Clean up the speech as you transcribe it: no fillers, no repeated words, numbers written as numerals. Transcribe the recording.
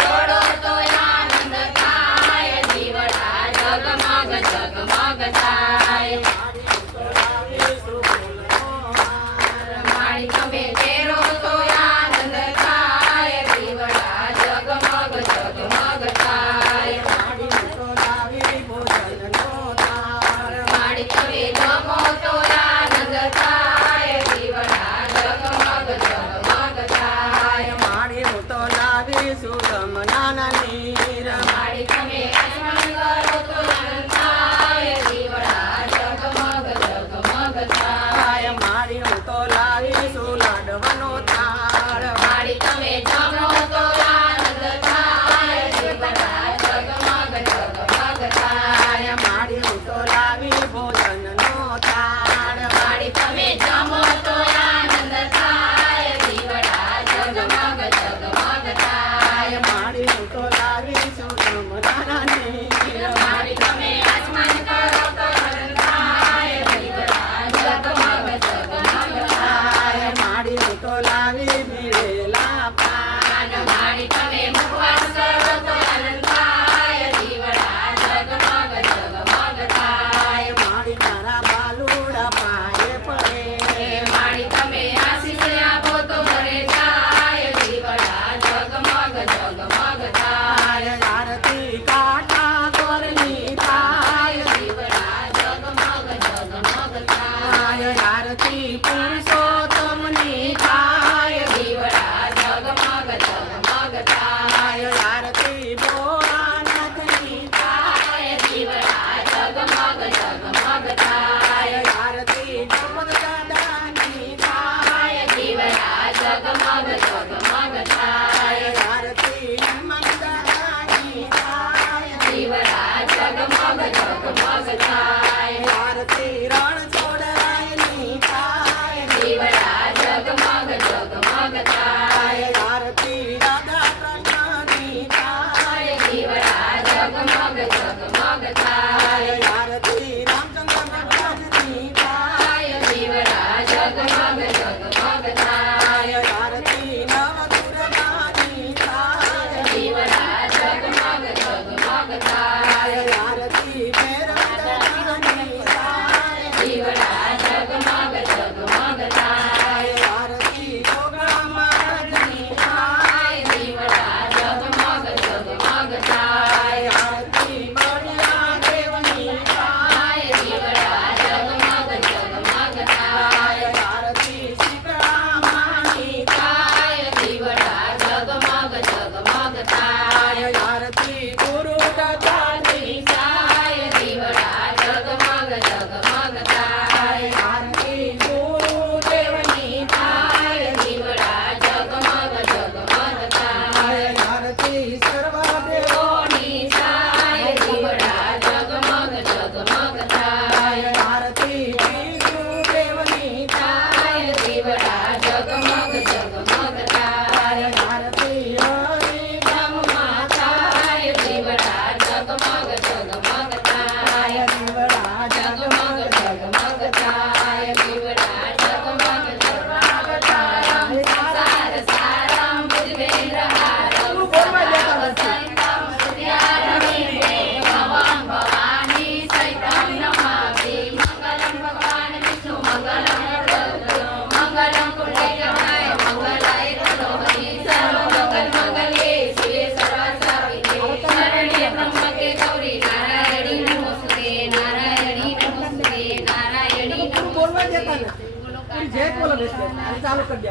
જોડો તો આનંદ થાય, દીવડા જગમગ જગમગ થાય. માળી તમે તેરો તો આનંદ થાય, દીવડા જગમગ જગમગ થાય. માળી તમે જમો તો આનંદ થાય, દીવડા જગમગ જગમગ થાય. માળી હું તો લાવી સુગમ નાના નીર. માળી તમે સ્મરણ કરો તો આનંદ થાય, દીવડા જગમગ જગમગ થાય. માળી હું તો લાવી સુલાડવાનો તાળ. માળી તમે જમો તો આનંદ થાય, દીવડા જગમગ જગમગ થાય. માળી હું તો લાવી ભોજનનો થાળ. માળી તમે જમો તો આનંદ થાય, દીવડા જગમગ જગમગ થાય. માળી હું તો લાવી સુગમ નાના નીર. માળી તમે આચમન કરો તો આનંદ થાય, દીવડા જગમગ જગમગ થાય. માળી હું તો લાવી ભીડેલા પાન. માળી તમે મુખવાસ કરો તો આનંદ થાય, દીવડા જગમગ જગમગ થાય. માળી તારા બાલુડા પાયે પડે. માળી તમે આશીષ આપો તો ઘરે જાય, દીવડા જગમગ જગમગ થાય. આરતી કાંઠા કોરની થાય. દીવડા જગમગ જગમગ થાય. આરતી પુરુષોત્તમની થાય. દીવડા જગમગ જગમગ થાય. આરતી ભોળાનાથની થાય. દીવડા જગમગ જગમગ થાય. આરતી જગદાદાની થાય. દીવડા જગમગ જગમગ થાય. આરતી હનુમાનદાદાની થાય. દીવડા જગમગ જગમગ થાય. આરતી રણછોડરાયની થાય. દીવડા જગમગ જગમગ થાય. આરતી રાધા કૃષ્ણની થાય. દીવડા જગમગ જગમગ થાય. આરતી રામચંદ્ર ભગવાનની થાય. દીવડા જગમગ જગમગ થાય. આરતી નવદુર્ગાની થાય. દીવડા જગમગ જગમગ થાય. આરતી ભૈરવદાદાની થાય. દીવડા જગમગ જગમગ થાય. આરતી જોગા મહારાજની થાય. દીવડા જગમગ જગમગ થાય. આરતી બળિયા દેવની થાય. દીવડા જગમગ જગમગ થાય. આરતી સીતારામની થાય. દીવડા જગમગ જગમગ થાય. આરતી ગુરુ દત્તાની થાય. દીવડા જગમગ જગમગ થાય. આરતી ગુરુદેવની થાય. દીવડા જગમગ જગમગ થાય. આરતી સર્વદેવોની થાય. દીવડા જગમગ જગમગ થાય. આરતી ગુરુદેવની થાય. દીવડા જગમગ જગમગ થાય. આરતી હરિધામમાં થાય. દીવડા જગમગ જગમગ થાય. દીવડા જગમગ જગમગ થાય. દીવડા જગમગ જગમગ થાય. સાર સારમ ભુજગેન્દ્ર હારમ વસંતમ સુર્યારવિ દેવમ ભવાની સૈતમ નમામિ. મંગલમ ભગવાન વિષ્ણુ મંગલમ ગરુડધ્વજ મંગલમ પુંડરીકાય મંગલાય તનોહરી સર્વમંગલ મંગલે શિવે સર્વાર્થસાધિકે શરણ્યે ત્ર્યંબકે ગૌરી નારાયણી નમોસ્તુતે નારાયણી નમોસ્તુતે નારાયણી બોલવા દેતા નમોસ્તુતે. નથી જે બોલો ચાલુ કરી દે